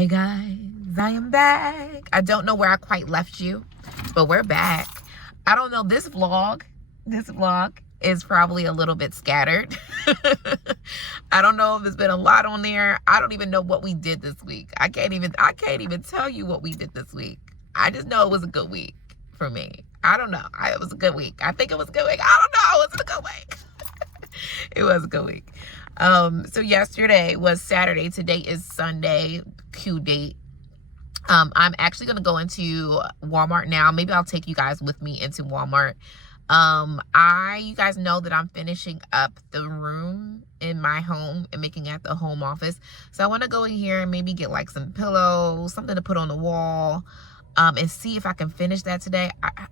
Hey guys, I am back. I don't know where I quite left you, but we're back. I don't know, this vlog is probably a little bit scattered. I don't know if there's been a lot on there. I don't even know what we did this week. I can't even tell you what we did this week. I just know it was a good week for me. I don't know. It was a good week. I think it was a good week. I don't know. Was it a good week? It was a good week. So yesterday was Saturday. Today is Sunday. Q date. I'm actually going to go into Walmart now. Maybe I'll take you guys with me into Walmart. You guys know that I'm finishing up the room in my home and making it the home office. So I want to go in here and maybe get like some pillows, something to put on the wall, and see if I can finish that today.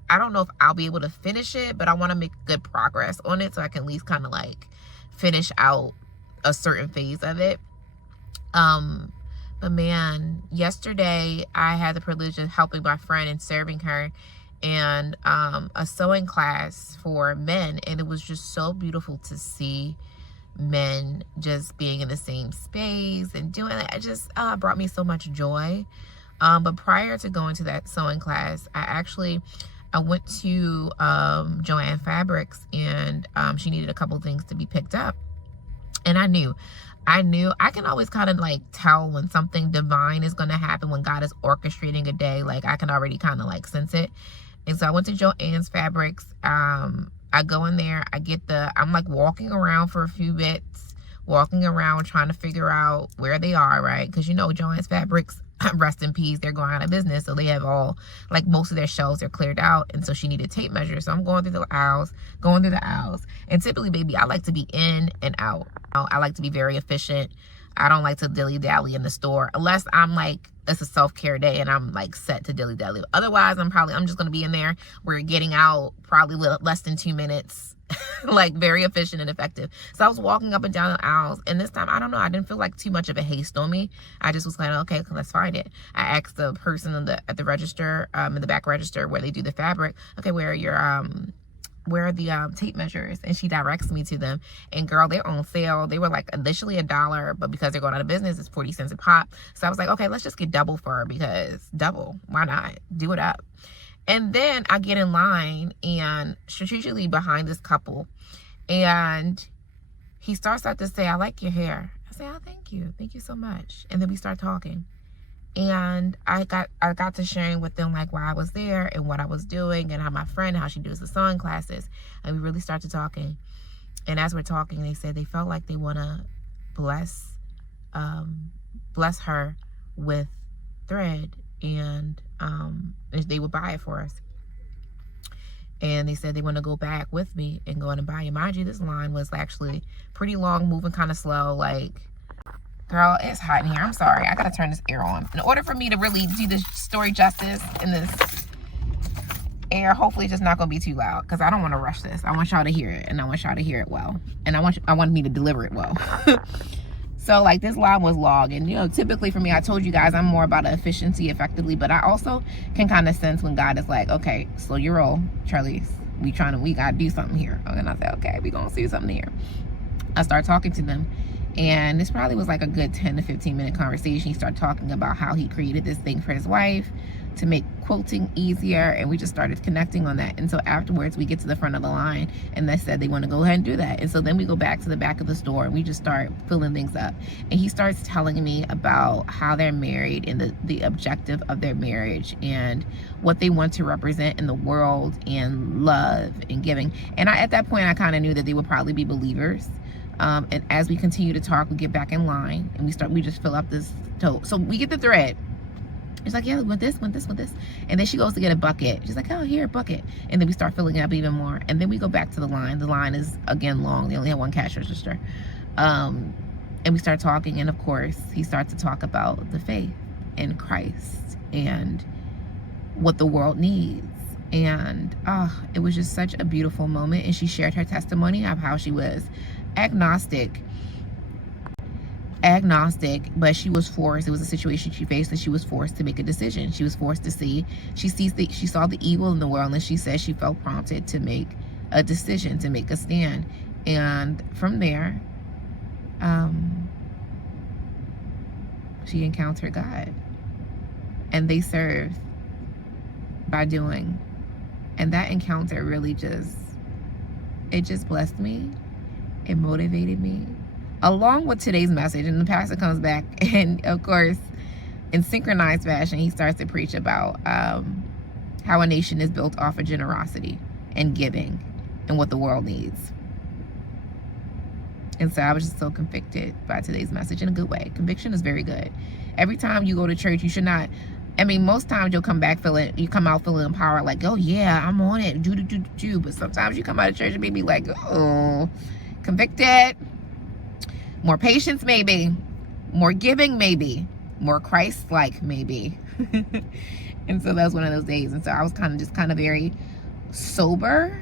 I don't know if I'll be able to finish it, but I want to make good progress on it so I can at least kind of like finish out a certain phase of it. But man, yesterday I had the privilege of helping my friend and serving her and a sewing class for men, and it was just so beautiful to see men just being in the same space and doing it. It just brought me so much joy. But prior to going to that sewing class, I went to Joann Fabrics, and she needed a couple things to be picked up. And I knew I can always kind of like tell when something divine is going to happen, when God is orchestrating a day. Like I can already kind of like sense it. And so I went to Joann's Fabrics. I go in there, I'm like walking around for a few bits, walking around trying to figure out where they are, right? Because you know, Joann's Fabrics, rest in peace, they're going out of business. So they have most of their shelves are cleared out. And so she needed tape measures. So I'm going through the aisles. And typically, baby, I like to be in and out. I like to be very efficient. I don't like to dilly-dally in the store unless I'm like, it's a self-care day and I'm like set to dilly-dally. Otherwise, I'm just going to be in there. We're getting out probably less than 2 minutes. Like very efficient and effective. So I was walking up and down the aisles, and this time, I don't know, I didn't feel like too much of a haste on me. I just was like, okay, let's find it. I asked the person at the register, in the back register where they do the fabric, okay, where are the tape measures? And she directs me to them. And girl, they're on sale. They were like initially $1, but because they're going out of business, it's 40 cents a pop. So I was like, okay, let's just get double for her, because double, why not? Do it up. And then I get in line and strategically behind this couple, and he starts out to say, I like your hair. I say, oh, thank you. Thank you so much. And then we start talking. And I got to sharing with them like why I was there and what I was doing, and how my friend, how she does the sewing classes. And we really started talking. And as we're talking, they said they felt like they want to bless her with thread, and they would buy it for us. And they said they want to go back with me and go in and buy it. Mind you, this line was actually pretty long, moving kind of slow. Like, girl, it's hot in here. I'm sorry. I got to turn this air on. In order for me to really do this story justice in this air, hopefully it's just not going to be too loud, because I don't want to rush this. I want y'all to hear it, and I want y'all to hear it well. And I want me to deliver it well. So like this line was long, and you know, typically for me, I told you guys I'm more about efficiency, effectively, but I also can kind of sense when God is like, okay, slow your roll, Charlese. We gotta do something here. And I said, okay, we gonna see something here. I start talking to them, and this probably was like a good 10 to 15 minute conversation. He started talking about how he created this thing for his wife to make quilting easier, and we just started connecting on that. And so afterwards we get to the front of the line, and they said they want to go ahead and do that. And so then we go back to the back of the store, and we just start filling things up. And he starts telling me about how they're married, and the objective of their marriage, and what they want to represent in the world, and love and giving. And at that point I kind of knew that they would probably be believers. And as we continue to talk, we get back in line, and we just fill up this tote. So we get the thread. She's like, yeah, want this. And then she goes to get a bucket. She's like, oh, here, a bucket. And then we start filling it up even more. And then we go back to the line. The line is, again, long. They only have one cash register. And we start talking. And, of course, he starts to talk about the faith in Christ and what the world needs. And it was just such a beautiful moment. And she shared her testimony of how she was agnostic, but she was forced. It was a situation she faced, and she was forced to make a decision. She was forced to see. She saw the evil in the world, and she said she felt prompted to make a decision, to make a stand. And from there, she encountered God. And they served by doing. And that encounter really just blessed me. It motivated me. Along with today's message, and the pastor comes back, and of course, in synchronized fashion, he starts to preach about how a nation is built off of generosity and giving and what the world needs. And so I was just so convicted by today's message in a good way. Conviction is very good. Every time you go to church, you should not, I mean, most times you come out feeling empowered, like, oh yeah, I'm on it, do. But sometimes you come out of church and be like, oh, convicted. More patience, maybe. More giving, maybe. More Christ-like, maybe. And so that was one of those days. And so I was kind of very sober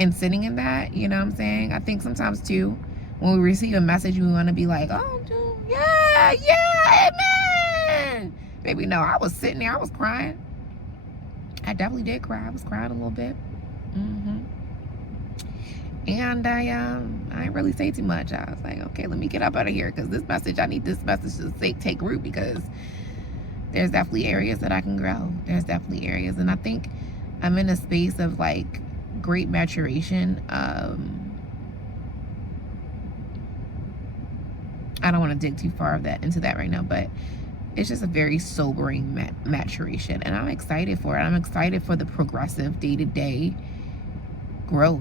and sitting in that, you know what I'm saying? I think sometimes too, when we receive a message, we want to be like, oh, dude, yeah, amen. Baby, no, I was sitting there, I was crying. I definitely did cry. I was crying a little bit. And I didn't really say too much. I was like, okay, let me get up out of here, because I need this message to take root, because there's definitely areas that I can grow. There's definitely areas. And I think I'm in a space of like great maturation. I don't want to dig too far into that right now, but it's just a very sobering maturation. And I'm excited for it. I'm excited for the progressive day-to-day growth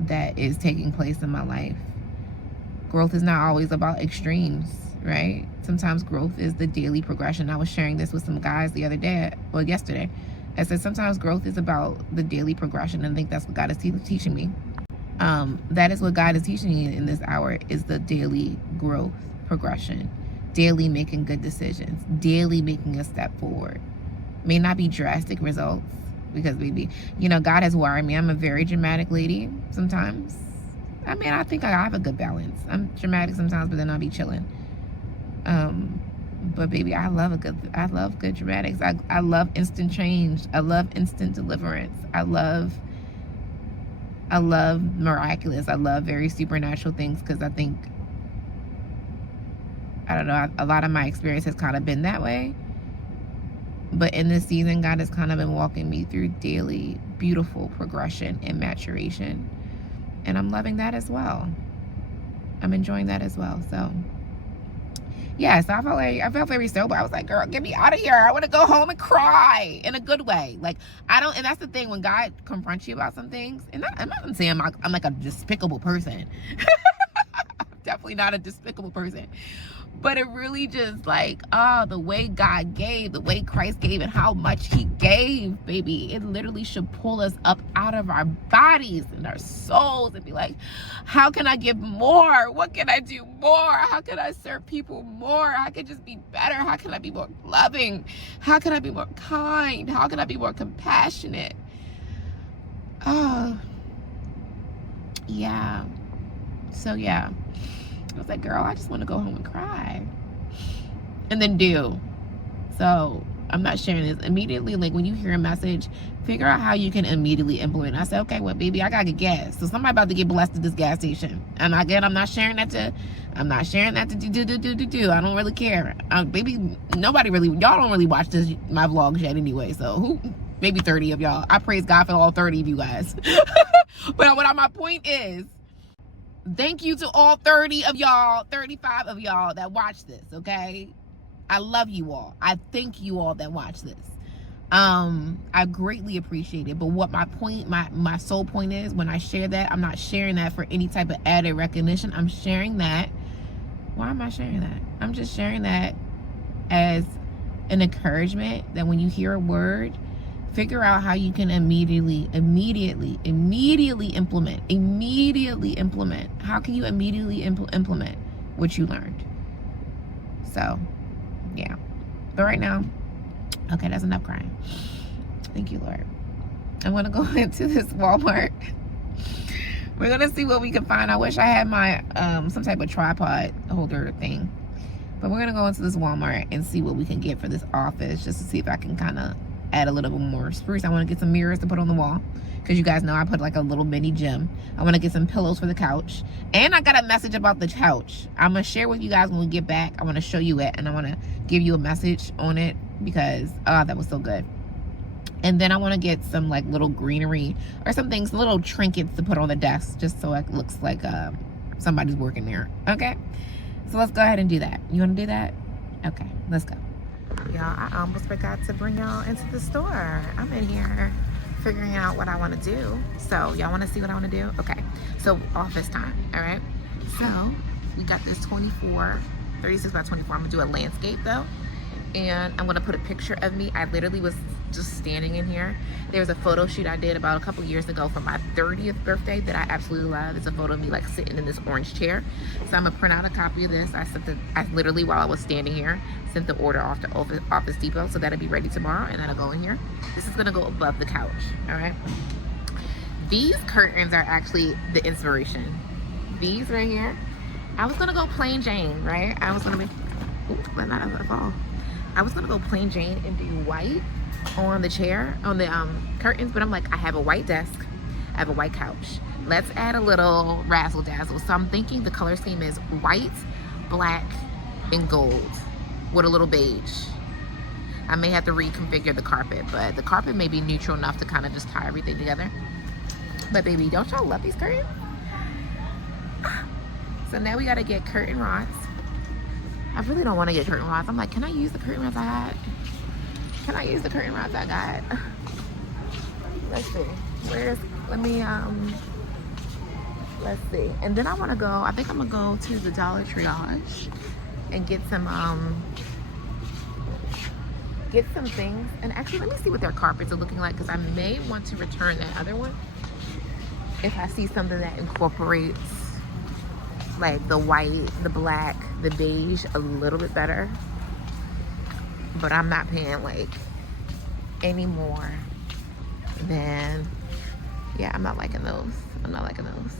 that is taking place in my life. Growth is not always about extremes, right? Sometimes growth is the daily progression. I was sharing this with some guys the other day, well, yesterday. I said sometimes growth is about the daily progression, and I think that's what God is teaching me. That is what God is teaching me in this hour, is the daily growth progression. Daily making good decisions. Daily making a step forward. May not be drastic results, because baby, you know, God has wired me. I'm a very dramatic lady sometimes. I mean, I think I have a good balance. I'm dramatic sometimes, but then I'll be chilling. But baby, I love good dramatics. I love instant change. I love instant deliverance. I love miraculous. I love very supernatural things, because I think, I don't know, a lot of my experience has kind of been that way. But in this season, God has kind of been walking me through daily, beautiful progression and maturation. And I'm loving that as well. I'm enjoying that as well. So, yeah, so I felt very sober. I was like, girl, get me out of here. I want to go home and cry in a good way. Like, and that's the thing, when God confronts you about some things, and I'm not saying I'm like a despicable person. I'm definitely not a despicable person. But it really just like, the way God gave, the way Christ gave, and how much he gave, baby, it literally should pull us up out of our bodies and our souls and be like, how can I give more? What can I do more? How can I serve people more? How can I just be better? How can I be more loving? How can I be more kind? How can I be more compassionate? Yeah. So, yeah. I was like, girl, I just want to go home and cry. And then do. So I'm not sharing this immediately. Like, when you hear a message, figure out how you can immediately implement it. I said, okay, well, baby, I gotta get gas. So somebody about to get blessed at this gas station. And again, I'm not sharing that to do. I don't really care. Baby, nobody really, y'all don't really watch my vlogs yet anyway. So maybe 30 of y'all. I praise God for all 30 of you guys. But my point is, thank you to all 30 of y'all, 35 of y'all that watch this, okay? I love you all. I thank you all that watch this. I greatly appreciate it. But what my point, my sole point is, when I share that, I'm not sharing that for any type of added recognition. I'm sharing that. Why am I sharing that? I'm just sharing that as an encouragement that when you hear a word, figure out how you can immediately implement. How can you immediately implement what you learned? So, yeah. But right now, okay, that's enough crying. Thank you, Lord. I'm going to go into this Walmart. We're going to see what we can find. I wish I had my some type of tripod holder thing. But we're going to go into this Walmart and see what we can get for this office, just to see if I can kind of add a little bit more spruce. I want to get some mirrors to put on the wall because you guys know I put like a little mini gym. I want to get some pillows for the couch, and I got a message about the couch. I'm gonna share with you guys when we get back. I want to show you it, and I want to give you a message on it because that was so good. And then I want to get some like little greenery or some things, little trinkets to put on the desk, just so it looks like somebody's working there. Okay, so let's go ahead and do that. You want to do that? Okay, let's go. Y'all, I almost forgot to bring y'all into the store. I'm in here figuring out what I want to do. So y'all want to see what I want to do? Okay, so office time. All right, so we got this 36 by 24. I'm gonna do a landscape though, and I'm gonna put a picture of me. I literally was just standing in here. There's a photo shoot I did about a couple years ago for my 30th birthday that I absolutely love. It's a photo of me like sitting in this orange chair. So I'm gonna print out a copy of this. I literally, while I was standing here, sent the order off to Office Depot, so that'll be ready tomorrow, and that'll go in here. This is gonna go above the couch. All right, these curtains are actually the inspiration. These right here, I was gonna go plain Jane, right? I was gonna be, but not at all. I was gonna go plain Jane and do white on the chair, on the curtains, but I'm like, I have a white desk, I have a white couch. Let's add a little razzle dazzle. So I'm thinking the color scheme is white, black, and gold with a little beige. I may have to reconfigure the carpet, but the carpet may be neutral enough to kind of just tie everything together. But baby, don't y'all love these curtains? So now we gotta get curtain rods. I really don't want to get curtain rods. I'm like, can I use the curtain rods I got? Can I use the curtain rods I got? Let's see. Let's see. And then I want to go, I think I'm going to go to the Dollar Triage and get some things. And actually, let me see what their carpets are looking like, because I may want to return that other one if I see something that incorporates like the white, the black, the beige a little bit better. But I'm not paying like any more than, yeah, I'm not liking those. I'm not liking those.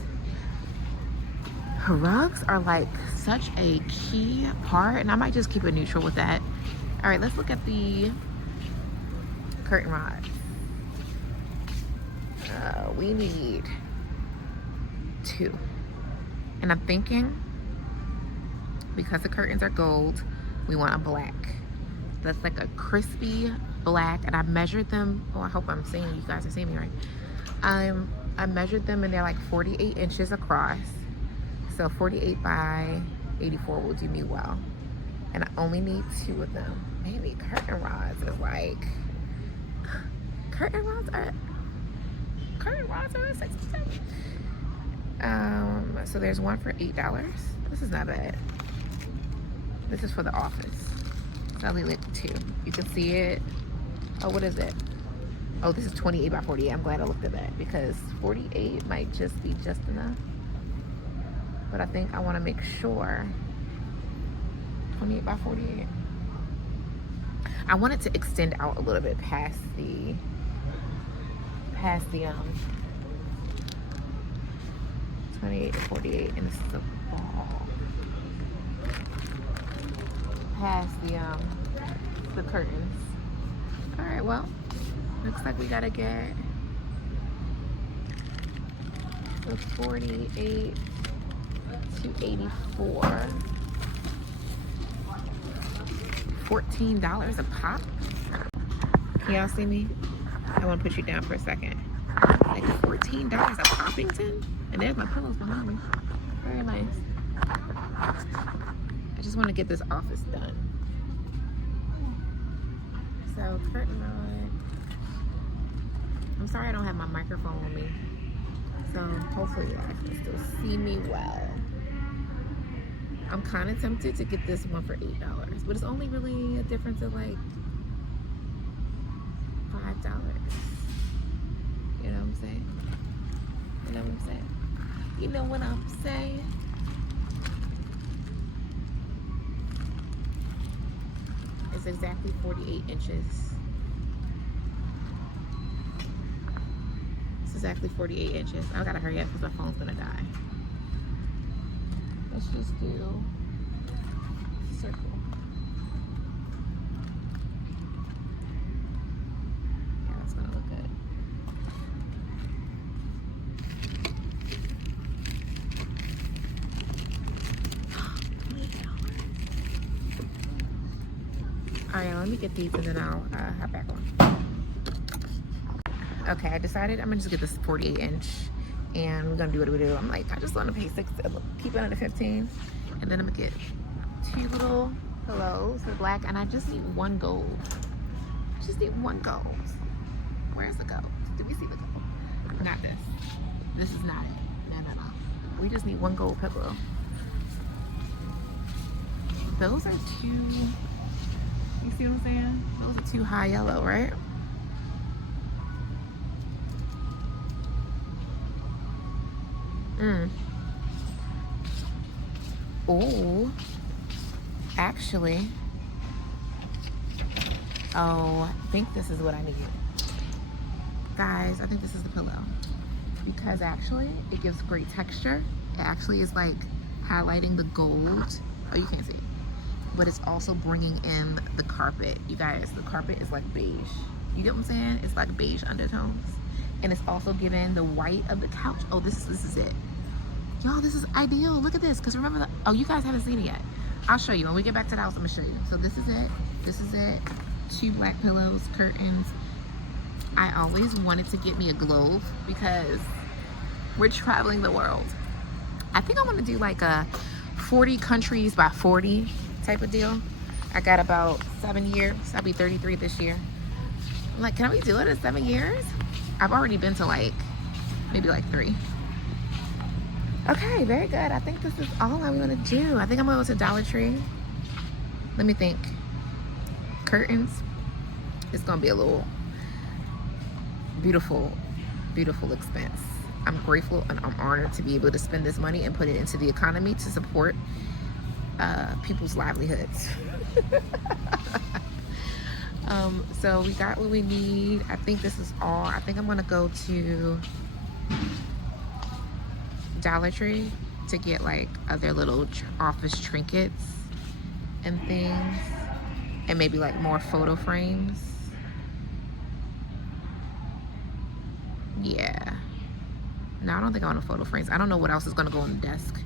Rugs are like such a key part, and I might just keep it neutral with that. All right, let's look at the curtain rods. We need 2. And I'm thinking, because the curtains are gold, we want a black. That's like a crispy black, and I measured them. Oh, I hope I'm seeing you guys are seeing me right. I measured them, and they're like 48 inches across. So 48 by 84 will do me well. And I only need 2 of them. Maybe curtain rods is like, curtain rods are $67. So there's one for $8. This is not bad. This is for the office. So I only like 2. You can see it. Oh, what is it? Oh, this is 28 by 48. I'm glad I looked at that, because 48 might just be just enough. But I think I want to make sure 28 by 48. I want it to extend out a little bit past the 28 to 48, and this is the ball. Past the curtains. All right, well, looks like we gotta get so 48 to 84. $14 a pop. Can y'all see me? I want to put you down for a second. Like $14 a Poppington? And there's my pillows behind me. Very nice. I just want to get this office done. So, curtain rod. I'm sorry I don't have my microphone on me. So, hopefully you guys can still see me well. I'm kind of tempted to get this one for $8, but it's only really a difference of like $5. You know what I'm saying? You know what I'm saying? You know what I'm saying? It's exactly 48 inches. It's exactly 48 inches. I gotta hurry up because my phone's gonna die. Let's just do circle. Yeah, that's gonna look good. All right, let me get these and then I'll hop back on. Okay, I decided I'm gonna just get this 48 inch and we're gonna do what we do. I'm like, I just want to pay keep it under 15. And then I'm gonna get 2 little pillows for black, and I just need 1 gold. Just need 1 gold. Where's the gold? Do we see the gold? Not this. This is not it. No. We just need 1 gold pillow. Those are too, you see what I'm saying? Those are too high yellow, right? Oh, actually, I think this is what I need. Guys, I think this is the pillow. Because actually, it gives great texture. It actually is like highlighting the gold. Oh, you can't see it. But it's also bringing in the carpet. You guys, the carpet is like beige. You get what I'm saying? It's like beige undertones. And it's also giving the white of the couch. Oh, this is it. Y'all, this is ideal. Look at this. Because remember, oh, you guys haven't seen it yet. I'll show you. When we get back to the house, I'm going to show you. So this is it. This is it. 2 black pillows, curtains. I always wanted to get me a globe because we're traveling the world. I think I want to do like a 40 countries by 40 type of deal. I got about 7 years. I'll be 33 this year. I'm like, can we do it in 7 years? I've already been to like, maybe like 3. Okay, very good. I think this is all I'm gonna do. I think I'm gonna go to Dollar Tree. Let me think. Curtains. It's gonna be a little beautiful expense. I'm grateful and I'm honored to be able to spend this money and put it into the economy to support people's livelihoods. So we got what we need. I think this is all. I think I'm gonna go to Dollar Tree to get like other little office trinkets and things, and maybe like more photo frames. Yeah. No, I don't think I want a photo frames. I don't know what else is gonna go on the desk,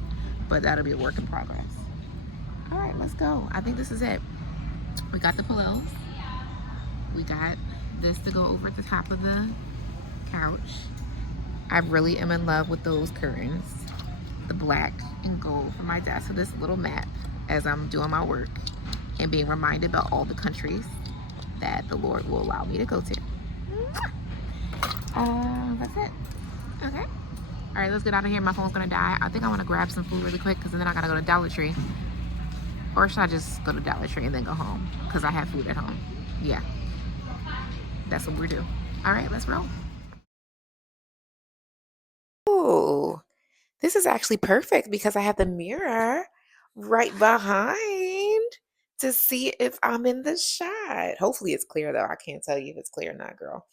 but that'll be a work in progress. All right, let's go. I think this is it. We got the pillows. We got this to go over at the top of the couch. I really am in love with those curtains, the black and gold for my desk, for this little map as I'm doing my work and being reminded about all the countries that the Lord will allow me to go to. That's it. Okay. All right, let's get out of here. My phone's gonna die. I think I want to grab some food really quick because then I gotta go to Dollar Tree. Or should I just go to Dollar Tree and then go home because I have food at home? Yeah, that's what we're doing. All right, let's roll. Oh, this is actually perfect because I have the mirror right behind to see if I'm in the shot. Hopefully it's clear though. I can't tell you if it's clear or not, girl.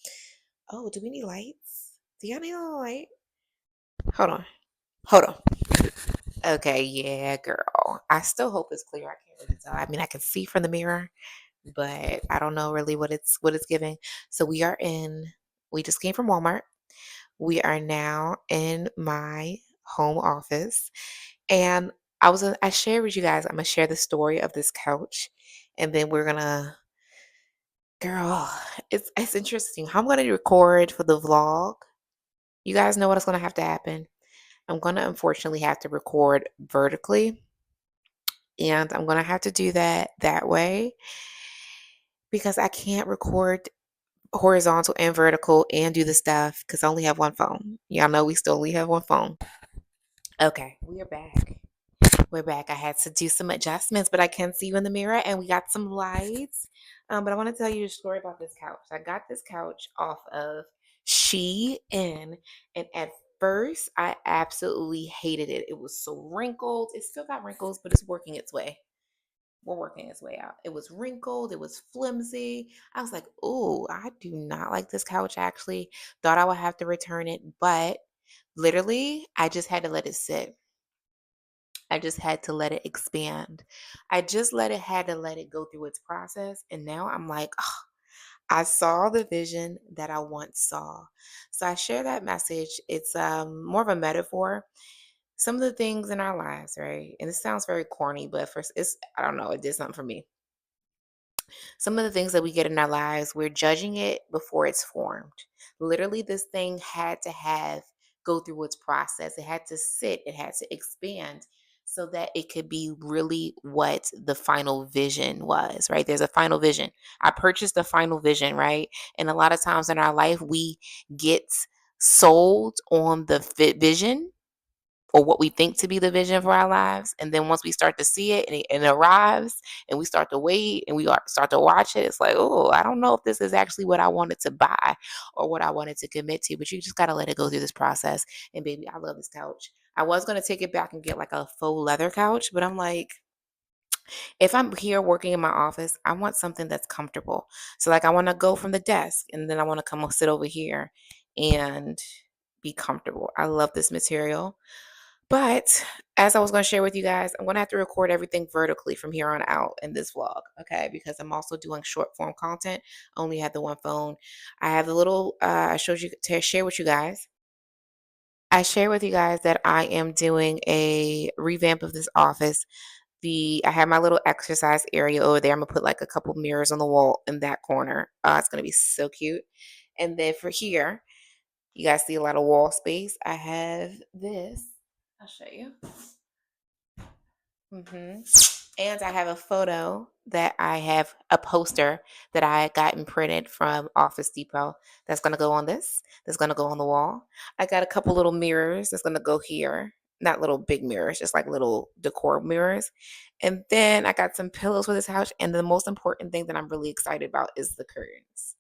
Oh, do we need lights? Do y'all need a little light? Hold on. Hold on. Okay, yeah, girl. I still hope it's clear. I can't really tell. I mean, I can see from the mirror, but I don't know really what it's giving. So we just came from Walmart. We are now in my home office. And I shared with you guys, I'm gonna share the story of this couch, and then we're gonna, girl, it's interesting. I'm gonna record for the vlog. You guys know what's gonna have to happen. I'm gonna unfortunately have to record vertically, and I'm gonna have to do that way because I can't record horizontal and vertical and do the stuff because I only have one phone. Y'all know we still only have one phone. Okay, we are back. We're back. I had to do some adjustments, but I can see you in the mirror and we got some lights. But I want to tell you a story about this couch. I got this couch off of Shein, and at first I absolutely hated it. It was so wrinkled. It still got wrinkles, but it's working its way. We're working its way out. It was wrinkled. It was flimsy. I was like, oh, I do not like this couch actually. Thought I would have to return it, but literally I just had to let it sit. I just had to let it expand. I just had to let it go through its process. And now I'm like, oh, I saw the vision that I once saw. So I share that message. It's more of a metaphor. Some of the things in our lives, right? And it sounds very corny, but first, I don't know, it did something for me. Some of the things that we get in our lives, we're judging it before it's formed. Literally, this thing had to have go through its process. It had to sit, it had to expand so that it could be really what the final vision was, right? There's a final vision. I purchased the final vision, right? And a lot of times in our life, we get sold on the vision or what we think to be the vision for our lives. And then once we start to see it and it arrives and we start to wait and start to watch it, it's like, oh, I don't know if this is actually what I wanted to buy or what I wanted to commit to. But you just got to let it go through this process. And baby, I love this couch. I was going to take it back and get like a faux leather couch, but I'm like, if I'm here working in my office, I want something that's comfortable. So, like, I want to go from the desk and then I want to come sit over here and be comfortable. I love this material. But as I was going to share with you guys, I'm going to have to record everything vertically from here on out in this vlog, okay? Because I'm also doing short form content. I only have the one phone. I have the little, I showed you to share with you guys. I share with you guys that I am doing a revamp of this office. I have my little exercise area over there. I'm gonna put like a couple mirrors on the wall in that corner. It's gonna be so cute. And then for here, you guys see a lot of wall space. I have this. I'll show you. hmm And I have a photo that I have a poster that I had gotten printed from Office Depot that's going to go on this. That's going to go on the wall. I got a couple little mirrors that's going to go here. Not little big mirrors, just like little decor mirrors. And then I got some pillows for this house. And the most important thing that I'm really excited about is the curtains.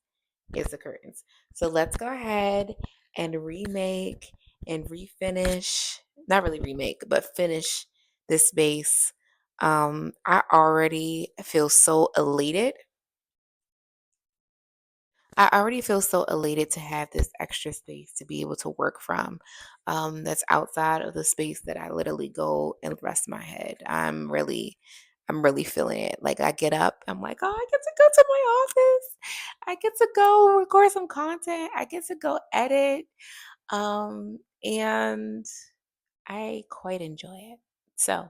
So let's go ahead and remake and refinish. Not really remake, but finish this space. I already feel so elated. I already feel so elated to have this extra space to be able to work from. That's outside of the space that I literally go and rest my head. I'm really feeling it. Like I get up, I'm like, oh, I get to go to my office. I get to go record some content. I get to go edit. And I quite enjoy it. So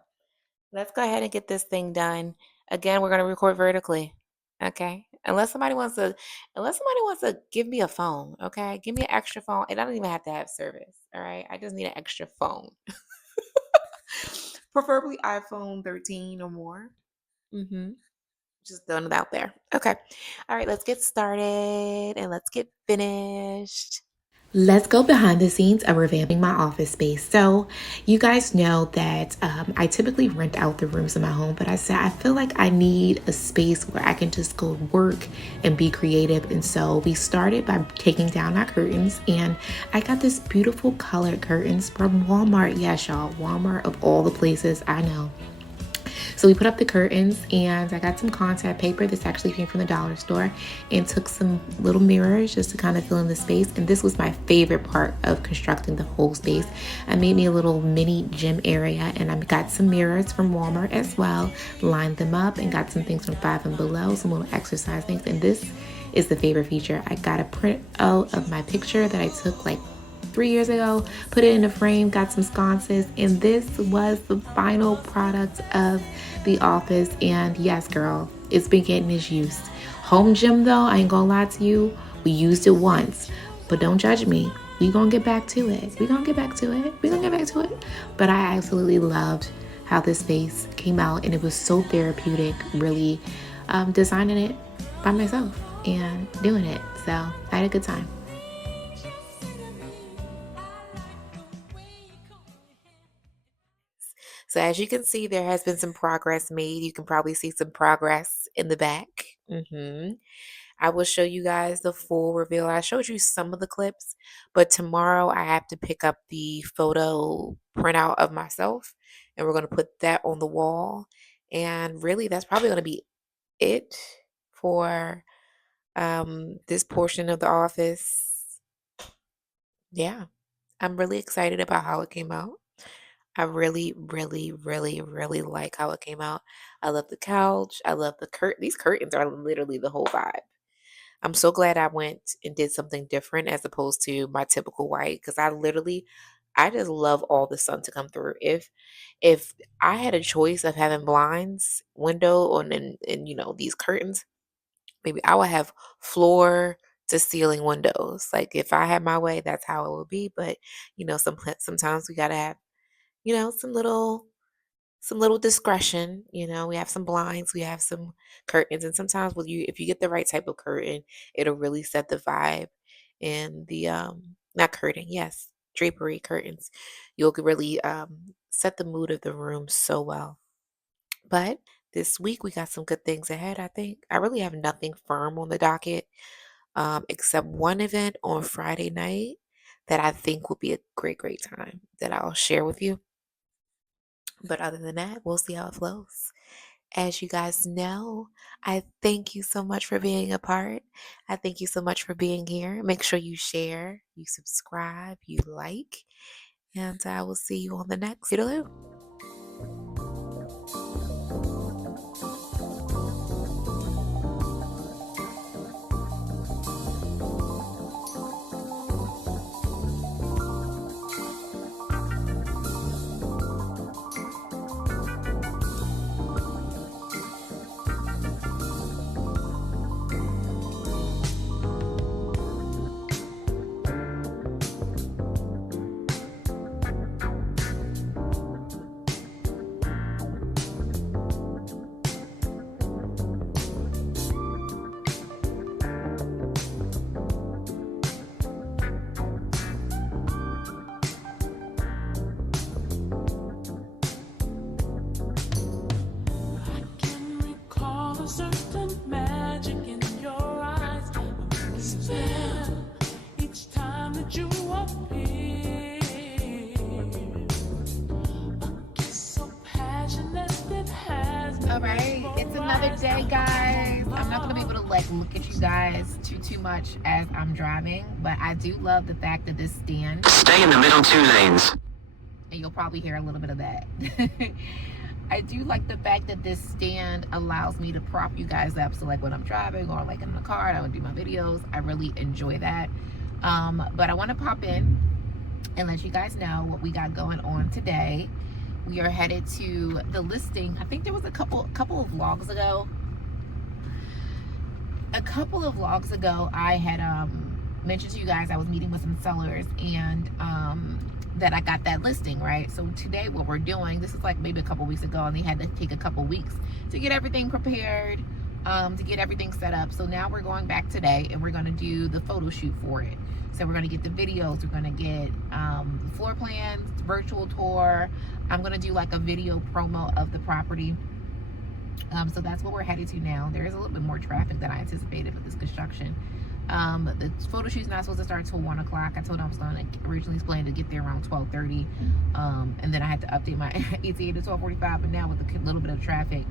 let's go ahead and get this thing done. Again, we're going to record vertically. Okay. Unless somebody wants to give me a phone, okay? Give me an extra phone. It doesn't even have to have service. All right. I just need an extra phone. Preferably iPhone 13 or more. Mm-hmm. Just throwing it out there. Okay. All right, let's get started and let's get finished. Let's go behind the scenes of revamping my office space. So, you guys know that I typically rent out the rooms in my home, but I said I feel like I need a space where I can just go work and be creative. And so, we started by taking down our curtains, and I got this beautiful colored curtains from Walmart. Yes, y'all, Walmart of all the places I know. So we put up the curtains and I got some contact paper. This actually came from the dollar store, and took some little mirrors just to kind of fill in the space. And this was my favorite part of constructing the whole space. I made me a little mini gym area, and I got some mirrors from Walmart as well, lined them up, and got some things from Five and Below, some little exercise things. And this is the favorite feature. I got a print out of my picture that I took like 3 years ago, put it in a frame, got some sconces, and this was the final product of the office. And yes, girl, it's been getting its use. Home gym though, I ain't gonna lie to you, we used it once, but don't judge me. We gonna get back to it. But I absolutely loved how this space came out, and it was so therapeutic, really designing it by myself and doing it. So I had a good time. So as you can see, there has been some progress made. You can probably see some progress in the back. I will show you guys the full reveal. I showed you some of the clips, but tomorrow I have to pick up the photo printout of myself, and we're going to put that on the wall. And really, that's probably going to be it for this portion of the office. Yeah, I'm really excited about how it came out. I really, really, really, really like how it came out. I love the couch. I love the curtain. These curtains are literally the whole vibe. I'm so glad I went and did something different as opposed to my typical white, because I just love all the sun to come through. If I had a choice of having blinds, window, and these curtains, Maybe I would have floor to ceiling windows. Like if I had my way, that's how it would be. But sometimes we gotta have, some little discretion. We have some blinds, we have some curtains, and sometimes if you get the right type of curtain, it'll really set the vibe. And the not curtain, yes, drapery curtains. You'll really set the mood of the room so well. But this week we got some good things ahead, I think. I really have nothing firm on the docket, except one event on Friday night that I think will be a great, great time that I'll share with you. But other than that, we'll see how it flows. As you guys know, I thank you so much for being a part. I thank you so much for being here. Make sure you share, you subscribe, you like, and I will see you on the next video. Certain magic in your eyes, spell each time that you appear. A kiss so passionate it has. All right, it's another day, guys. I'm not gonna be able to look at you guys too much as I'm driving, but I do love the fact that this stand. Stay in the middle 2 lanes. And you'll probably hear a little bit of that. I do like the fact that this stand allows me to prop you guys up. So like when I'm driving or like in the car and I would do my videos, I really enjoy that. But I want to pop in and let you guys know what we got going on today. We are headed to the listing. I think there was a couple of vlogs ago. I had mentioned to you guys I was meeting with some sellers and that I got that listing, right? So today what we're doing, this is like maybe a couple weeks ago, and they had to take a couple weeks to get everything prepared, to get everything set up. So now we're going back today and we're going to do the photo shoot for it. So we're going to get the videos, we're going to get floor plans, virtual tour. I'm going to do like a video promo of the property. So that's what we're headed to now. There is a little bit more traffic than I anticipated with this construction. The photo shoot's not supposed to start till 1 o'clock. I told them I was going to originally plan to get there around 12:30, and then I had to update my ETA to 12:45. But now with a little bit of traffic,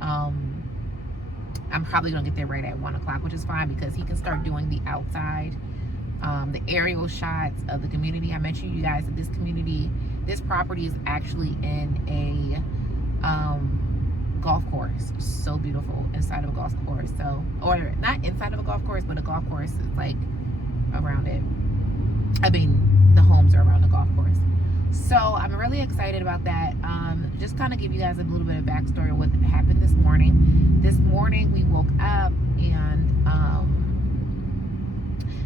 I'm probably gonna get there right at 1 o'clock, which is fine because he can start doing the outside, the aerial shots of the community. I mentioned to you guys that this property is actually in a golf course. So beautiful inside of a golf course. So, or not inside of a golf course, but a golf course is like around it. I mean, the homes are around the golf course. So I'm really excited about that. Just kind of give you guys a little bit of backstory of what happened this morning. This morning we woke up and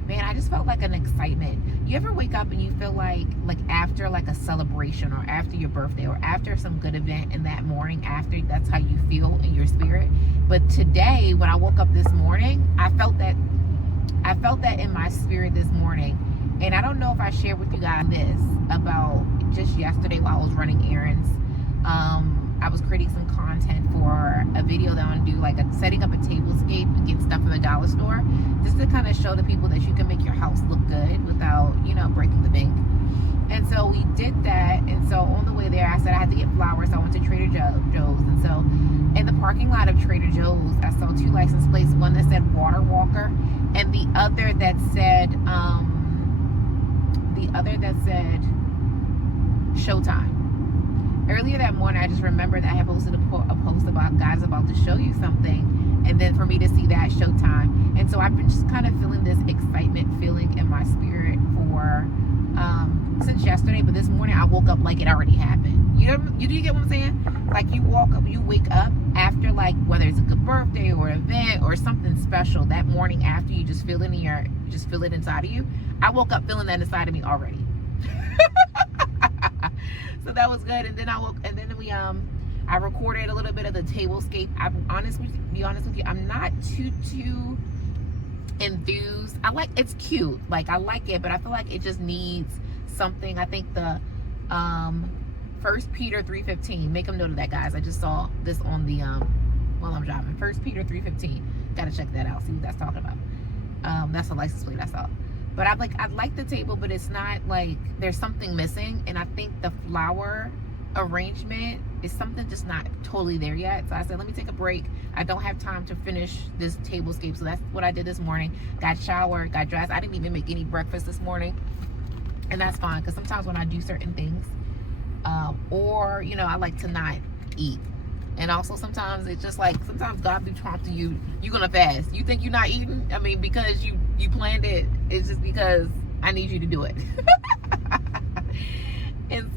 man, I just felt like an excitement. You ever wake up and you feel like after like a celebration or after your birthday or after some good event, and that morning after, that's how you feel in your spirit? But today, when I woke up this morning, I felt that in my spirit this morning. And I don't know if I shared with you guys this about just yesterday while I was running errands. I was creating some content for a video that I'm gonna do, like setting up a tablescape and get stuff from the dollar store, just to kind of show the people that you can make your house look good without, breaking the bank. And so we did that. And so on the way there, I said I had to get flowers. So I went to Trader Joe's. And so in the parking lot of Trader Joe's, I saw 2 license plates, one that said Water Walker and the other that said Showtime. Earlier that morning, I just remembered that I had posted a post about God's about to show you something, and then for me to see that Showtime. And so I've been just kind of feeling this excitement feeling in my spirit for since yesterday, but this morning I woke up like it already happened. You get what I'm saying? Like you wake up after, like, whether it's a good birthday or an event or something special, that morning after, you just feel it inside of you. I woke up feeling that inside of me already. So that was good. And then I recorded a little bit of the tablescape. Be honest with you, I'm not too enthused. It's cute. Like, I like it, but I feel like it just needs something. I think the 1 Peter 3:15. Make them note of that, guys. I just saw this on the while I'm driving. 1 Peter 3:15. Gotta check that out. See what that's talking about. That's a license plate I saw. But I like the table, but it's not like there's something missing. And I think the flower arrangement is something just not totally there yet. So I said, let me take a break. I don't have time to finish this tablescape. So that's what I did this morning. Got showered, got dressed. I didn't even make any breakfast this morning. And that's fine, because sometimes when I do certain things, or, you know, I like to not eat. And also sometimes it's just like, sometimes God be prompting you, you're gonna fast. You think you're not eating? I mean, because you planned it. It's just because I need you to do it. And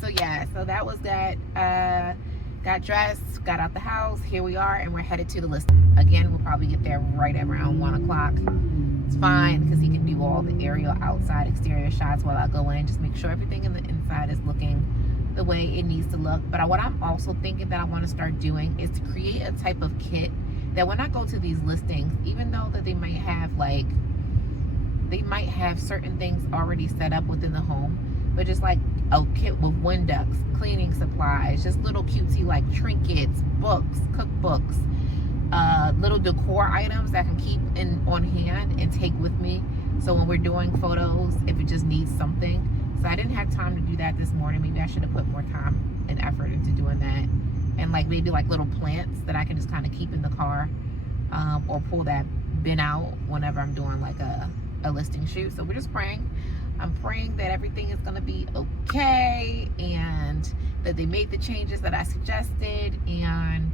so yeah, so that was that. Got dressed, got out the house. Here we are, and we're headed to the listing. Again, we'll probably get there right around 1 o'clock. It's fine, because he can do all the aerial outside exterior shots while I go in. Just make sure everything in the inside is looking the way it needs to look. But what I'm also thinking that I want to start doing is to create a type of kit that when I go to these listings, even though that they might have certain things already set up within the home, but just like a kit with Windex, cleaning supplies, just little cutesy like trinkets, books, cookbooks, little decor items that I can keep on hand and take with me. So when we're doing photos, if it just needs something. So I didn't have time to do that this morning. Maybe I should have put more time and effort into doing that. And like maybe like little plants that I can just kind of keep in the car, or pull that bin out whenever I'm doing like a listing shoot. So we're just praying. I'm praying that everything is going to be okay, and that they made the changes that I suggested, and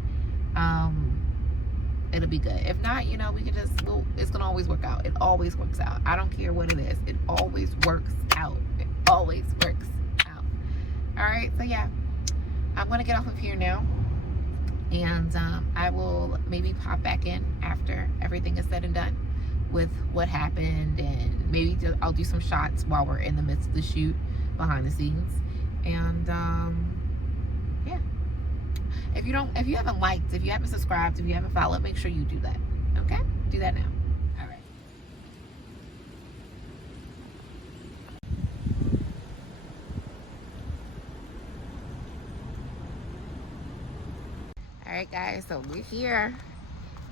it'll be good. If not, you know, we can just, it's going to always work out. It always works out. I don't care what it is. It always works out. It always works out. All right. So yeah, I'm going to get off of here now, and I will maybe pop back in after everything is said and done with what happened, and maybe I'll do some shots while we're in the midst of the shoot behind the scenes. And yeah, if you haven't liked, if you haven't subscribed, if you haven't followed, make sure you do that. Okay, do that now. All right. All right, guys, so we're here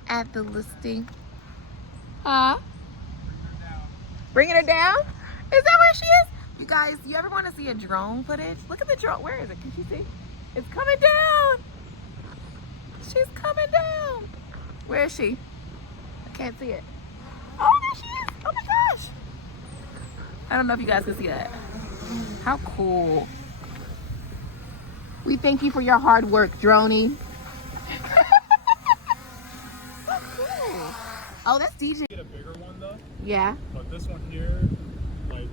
at the listing. Bringing her down? Is that where she is? You guys, you ever want to see a drone footage? Look at the drone. Where is it? Can you see? It's coming down. She's coming down. Where is she? I can't see it. Oh, there she is. Oh my gosh. I don't know if you guys can see that. How cool. We thank you for your hard work, Droney. So cool. Oh, that's DJ. Get a bigger one though. Yeah. But this one here, like.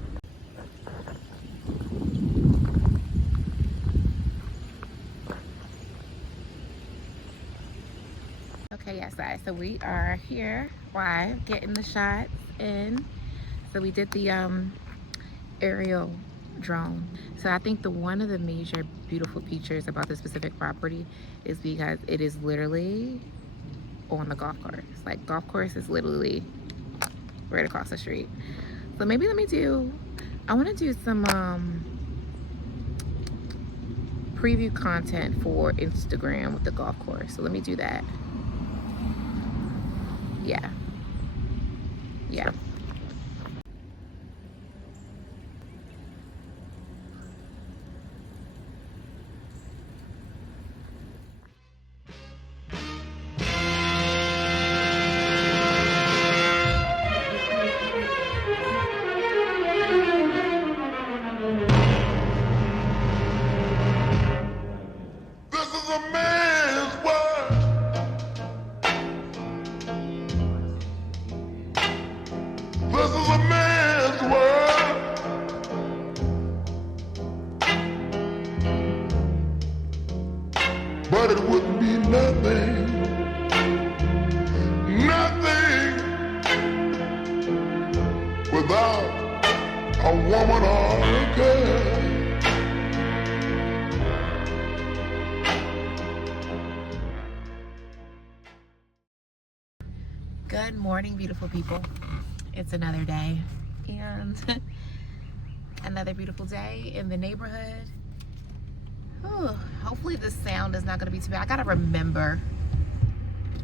Okay, yes, guys. So we are here live, getting the shots in. So we did the aerial drone. So I think one of the major beautiful features about this specific property is because it is literally on the golf course. Like, golf course is literally right across the street. So maybe I want to do some preview content for Instagram with the golf course. So let me do that. Yeah. a woman again. Good morning, beautiful people. It's another day and another beautiful day in the neighborhood. Whew, hopefully the sound is not going to be too bad. I got to remember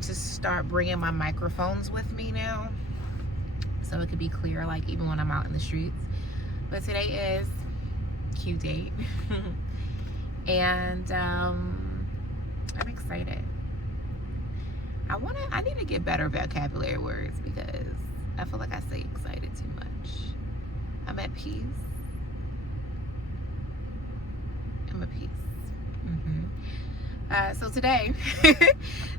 to start bringing my microphones with me now so it could be clear, like even when I'm out in the streets. But today is Q date and I'm excited. I need to get better vocabulary words because I feel like I say excited too much. I'm at peace. I'm at peace. So today,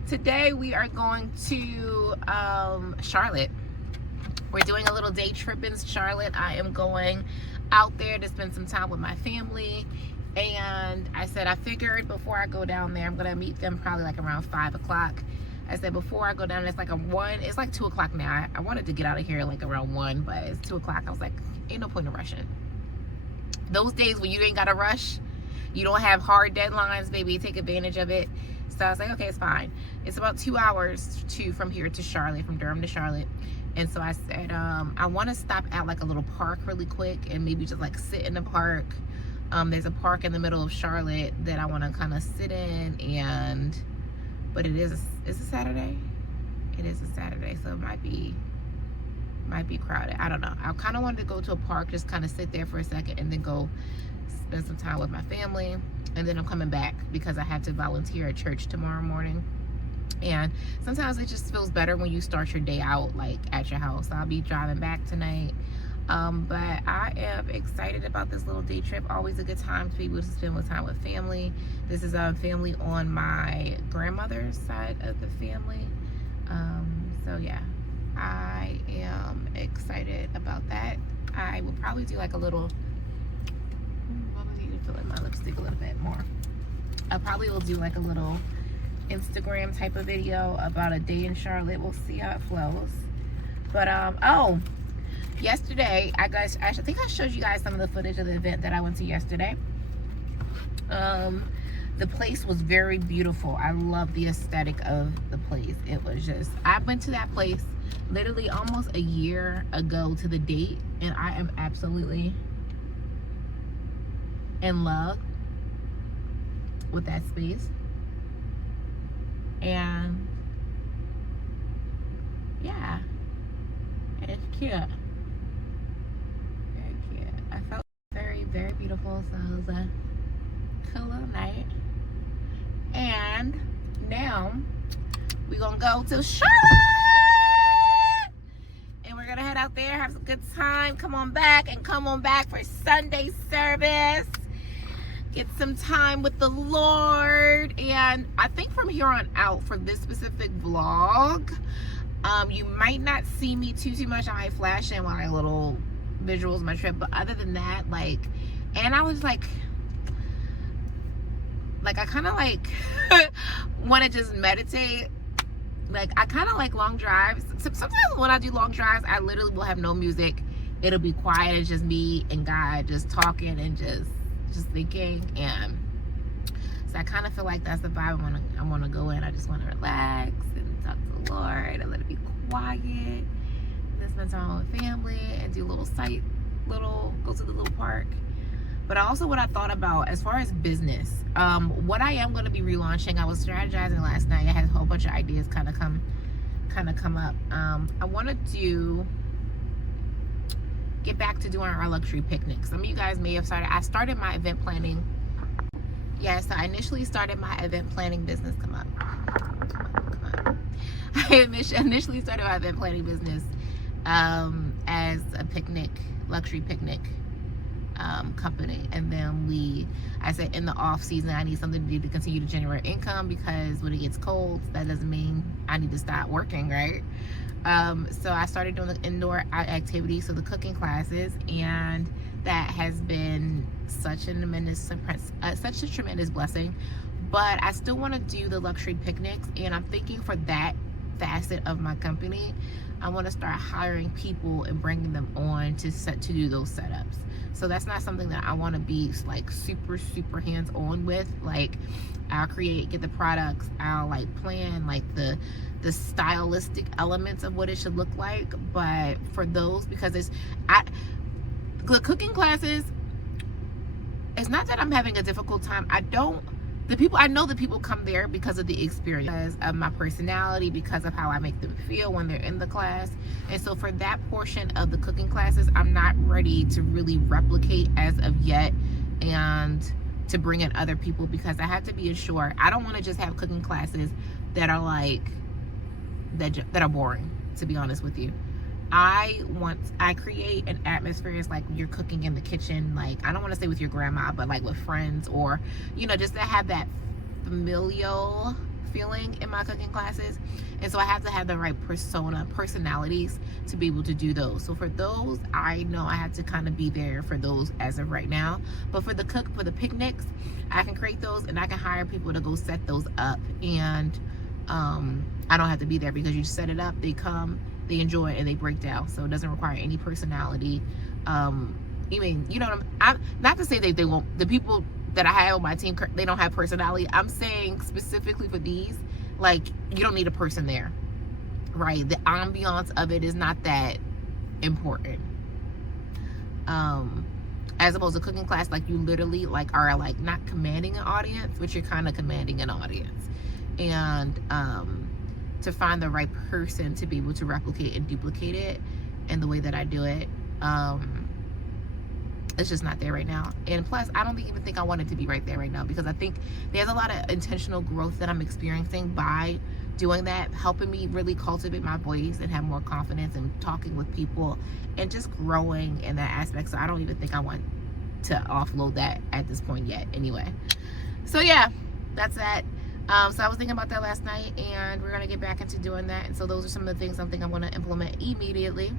today we are going to Charlotte. We're doing a little day trip in Charlotte. I am going out there to spend some time with my family. And I said, I figured before I go down there, I'm going to meet them probably like around 5 o'clock. I said, before I go down, it's like it's like 2 o'clock now. I wanted to get out of here like around 1, but it's 2 o'clock. I was like, ain't no point in rushing. Those days when you ain't got to rush, you don't have hard deadlines, baby, take advantage of it. So I was like, okay, it's fine. It's about 2 hours from here to Charlotte, from Durham to Charlotte. And so I said, I want to stop at like a little park really quick and maybe just like sit in the park. There's a park in the middle of Charlotte that I want to kind of sit in, but is a Saturday? It is a Saturday, so it might be crowded. I don't know. I kind of wanted to go to a park, just kind of sit there for a second and then go spend some time with my family. And then I'm coming back because I have to volunteer at church tomorrow morning. And sometimes it just feels better when you start your day out like at your house. I'll be driving back tonight. But I am excited about this little day trip. Always a good time to be able to spend with time with family. This is family on my grandmother's side of the family. So yeah, I am excited about that. I will probably do like a little, I need to fill in my lipstick a little bit more. I probably will do like a little Instagram type of video about a day in Charlotte. We'll see how it flows. But oh, yesterday I think I showed you guys some of the footage of the event that I went to yesterday. The place was very beautiful. I love the aesthetic of the place. It was just, I went to that place literally almost a year ago to the date, and I am absolutely in love with that space. And yeah, it's cute. Very cute. I felt very, very beautiful. So it was a cool little night. And now we're gonna go to Charlotte, and we're gonna head out there, have some good time, come on back for Sunday service, get some time with the Lord. And I think from here on out, for this specific vlog, you might not see me too much. I might flash in my little visuals of my trip, but other than that, and I was like I kind of want to just meditate. I kind of like long drives. Sometimes when I do long drives, I literally will have no music. It'll be quiet. It's just me and God just talking and just thinking. And so I kind of feel like that's the vibe I want to go in. I just want to relax and talk to the Lord and let it be quiet. And then spend time with family and do go to the little park. But also what I thought about as far as business, what I am going to be relaunching, I was strategizing last night. I had a whole bunch of ideas kind of come up. I want to get back to doing our luxury picnics. Some of you guys may have I started my event planning. Yes, I initially started my event planning business. Come on. I initially started my event planning business as a luxury picnic company. And then I said in the off season, I need something to do to continue to generate income, because when it gets cold, that doesn't mean I need to stop working, right? So I started doing the indoor activities, so the cooking classes, and that has been such a tremendous blessing. But I still want to do the luxury picnics, and I'm thinking for that facet of my company, I want to start hiring people and bringing them on to do those setups. So that's not something that I want to be like super hands-on with. Like, I'll get the products, I'll like plan like the stylistic elements of what it should look like. But for those, because the cooking classes, it's not that I'm having a difficult time. I know the people come there because of the experience, of my personality, because of how I make them feel when they're in the class. And so for that portion of the cooking classes, I'm not ready to really replicate as of yet and to bring in other people, because I have to be assured. I don't want to just have cooking classes that are like that are boring, to be honest with you. I create an atmosphere. It's like you're cooking in the kitchen, like, I don't want to say with your grandma, but like with friends, or, you know, just to have that familial feeling in my cooking classes. And so I have to have the right personalities to be able to do those. So for those, I know I have to kind of be there for those as of right now. But for the picnics, I can create those and I can hire people to go set those up. And I don't have to be there, because you set it up, they come, they enjoy it, and they break down. So it doesn't require any personality. Even, you know what I'm not to say that they won't, the people that I have on my team, they don't have personality. I'm saying specifically for these, like, you don't need a person there, right? The ambiance of it is not that important. As opposed to cooking class, like, you literally like are like not commanding an audience, but you're kind of commanding an audience. And to find the right person to be able to replicate and duplicate it in the way that I do it, it's just not there right now. And plus, I don't even think I want it to be right there right now, because I think there's a lot of intentional growth that I'm experiencing by doing that, helping me really cultivate my voice and have more confidence in talking with people and just growing in that aspect. So I don't even think I want to offload that at this point yet anyway. So yeah, that's that. So I was thinking about that last night, and we're gonna get back into doing that. And so those are some of the things I think I'm gonna implement immediately,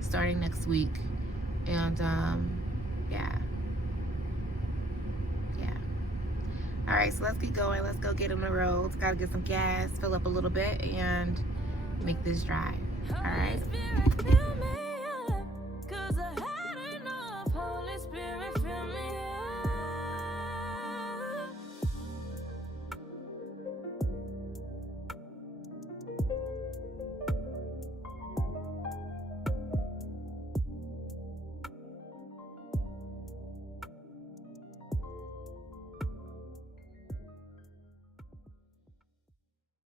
starting next week. And yeah. All right, so let's get going. Let's go get on the roads. Gotta get some gas, fill up a little bit, and make this drive. All right.